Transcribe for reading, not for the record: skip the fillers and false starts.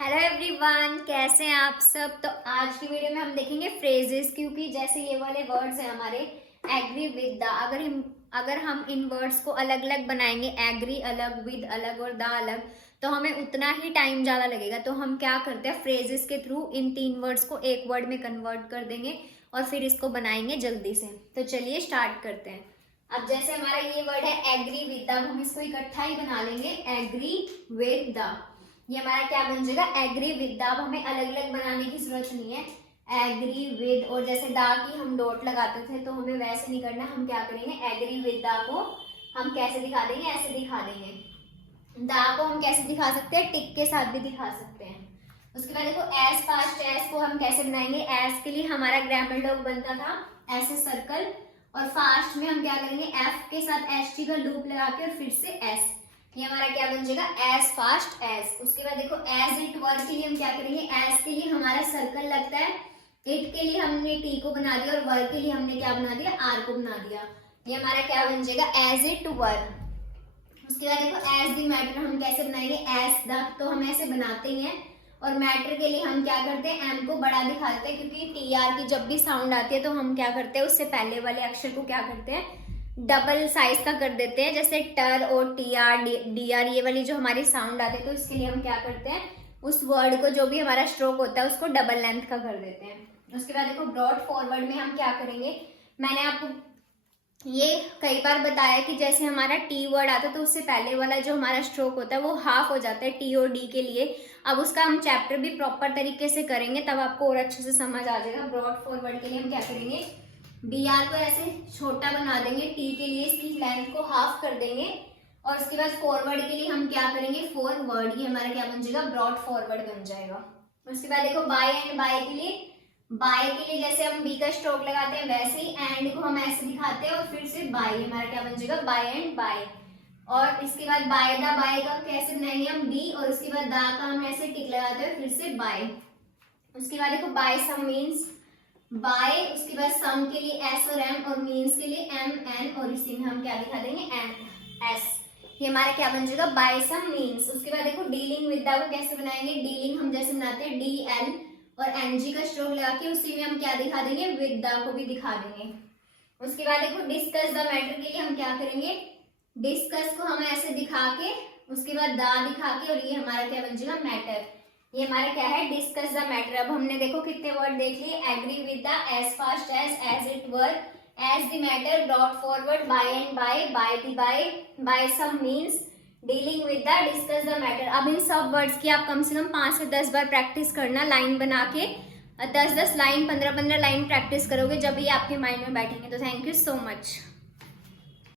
Hello everyone, कैसे हैं आप सब। तो आज की वीडियो में हम देखेंगे फ्रेजेस, क्योंकि जैसे ये वाले वर्ड्स हैं हमारे एग्री विद द, अगर हम इन वर्ड्स को अलग अलग बनाएंगे, एग्री अलग, विद अलग और द अलग, तो हमें उतना ही टाइम ज़्यादा लगेगा। तो हम क्या करते हैं, फ्रेजेस के थ्रू इन तीन वर्ड्स को एक वर्ड में कन्वर्ट कर देंगे और फिर इसको बनाएंगे जल्दी से। तो चलिए स्टार्ट करते हैं। अब जैसे हमारा ये वर्ड है एग्री विद द, हम इसको इकट्ठा ही बना लेंगे, एग्री विद द। ये हमारा क्या बन जाएगा, एग्री विद द। अब हमें अलग अलग बनाने की जरूरत नहीं है, एग्री विद, और जैसे दा की हम डॉट लगाते थे तो हमें वैसे नहीं करना। हम क्या करेंगे, एग्री विद दा को हम कैसे दिखा देंगे, ऐसे दिखा देंगे। दा को हम कैसे दिखा सकते हैं, टिक के साथ भी दिखा सकते हैं। उसके बाद देखो एज फास्ट एज को हम कैसे बनाएंगे। एज के लिए हमारा ग्रामर डॉग बनता था ऐसे सर्कल, और फास्ट में हम क्या करेंगे, एफ के साथ एच टी का लूप लगा के और फिर से एस। ये हमारा क्या बन जाएगा, एज फास्ट एज। उसके बाद देखो एज इट वर्क के लिए हम क्या करेंगे, एज के लिए हमारा सर्कल लगता है, इट के लिए हमने टी को बना दिया और वर्क के लिए हमने क्या बना दिया, आर को बना दिया। ये हमारा क्या बन जाएगा, एज इट वर्क। उसके बाद देखो एज द मैटर हम कैसे बनाएंगे, एज द, तो हम ऐसे बनाते ही हैं। और मैटर के लिए हम क्या करते हैं, एम को बड़ा दिखा देते हैं, क्योंकि टी आर की जब भी साउंड आती है तो हम क्या करते हैं, उससे पहले वाले अक्षर को क्या करते हैं, डबल साइज का कर देते हैं। जैसे टर और टी आर, डी आर, ये वाली जो हमारी साउंड आती है, तो इसके लिए हम क्या करते हैं, उस वर्ड को जो भी हमारा स्ट्रोक होता है उसको डबल लेंथ का कर देते हैं। उसके बाद देखो ब्रॉड फॉरवर्ड में हम क्या करेंगे, मैंने आपको ये कई बार बताया कि जैसे हमारा टी वर्ड आता है तो उससे पहले वाला जो हमारा स्ट्रोक होता है वो हाफ हो जाता है टी और डी के लिए। अब उसका हम चैप्टर भी प्रॉपर तरीके से करेंगे, तब आपको और अच्छे से समझ आ जाएगा। ब्रॉड फॉरवर्ड के लिए हम क्या करेंगे, बी आर को ऐसे छोटा बना देंगे, टी के लिए इसकी लेंथ को हाफ कर देंगे, और उसके बाद फॉरवर्ड के लिए हम क्या करेंगे, फॉरवर्ड। ये हमारा क्या बन जाएगा, ब्रॉड फॉरवर्ड बन जाएगा। उसके बाद देखो बाय एंड बाय के लिए, बाय के लिए जैसे हम बी का स्ट्रोक लगाते हैं वैसे ही एंड को हम ऐसे दिखाते हैं और फिर से बाय, हमारा क्या बन जाएगा, बाय एंड बाय। और इसके बाद बाय द, बाय का कैसे बनाएंगे हम, बी, और उसके बाद दा का हम ऐसे टिक लगाते हैं फिर से बाय। उसके बाद देखो बाय सम मीन्स, बाय, उसके बाद सम के लिए एस और एम, और मीन्स के लिए एम एन, और इसी में हम क्या दिखा देंगे, एन एस। ये हमारा क्या बन जाएगा, बाय सम मीन्स। उसके बाद देखो डीलिंग विद द को कैसे बनाएंगे, डीलिंग हम जैसे बनाते हैं डी एल और एनजी का स्ट्रोक लगा के उसी में हम क्या दिखा देंगे, विद द को भी दिखा देंगे। उसके बाद देखो डिस्कस द मैटर के लिए हम क्या करेंगे, डिस्कस को हम ऐसे दिखा के उसके बाद द दिखा के, और ये हमारा क्या बन जाएगा, मैटर। ये हमारा क्या है, डिस्कस द मैटर। अब हमने देखो कितने वर्ड देख लिए, agree with the, as fast as it work, as the matter, brought forward, by and by, by the by, by some means, dealing with the, discuss the matter. अब इन सब words की आप कम से कम 5 से 10 बार प्रैक्टिस करना, लाइन बना के 10-10 लाइन, 15-15 लाइन प्रैक्टिस करोगे, जब ये आपके माइंड में बैठेंगे। तो थैंक यू सो मच।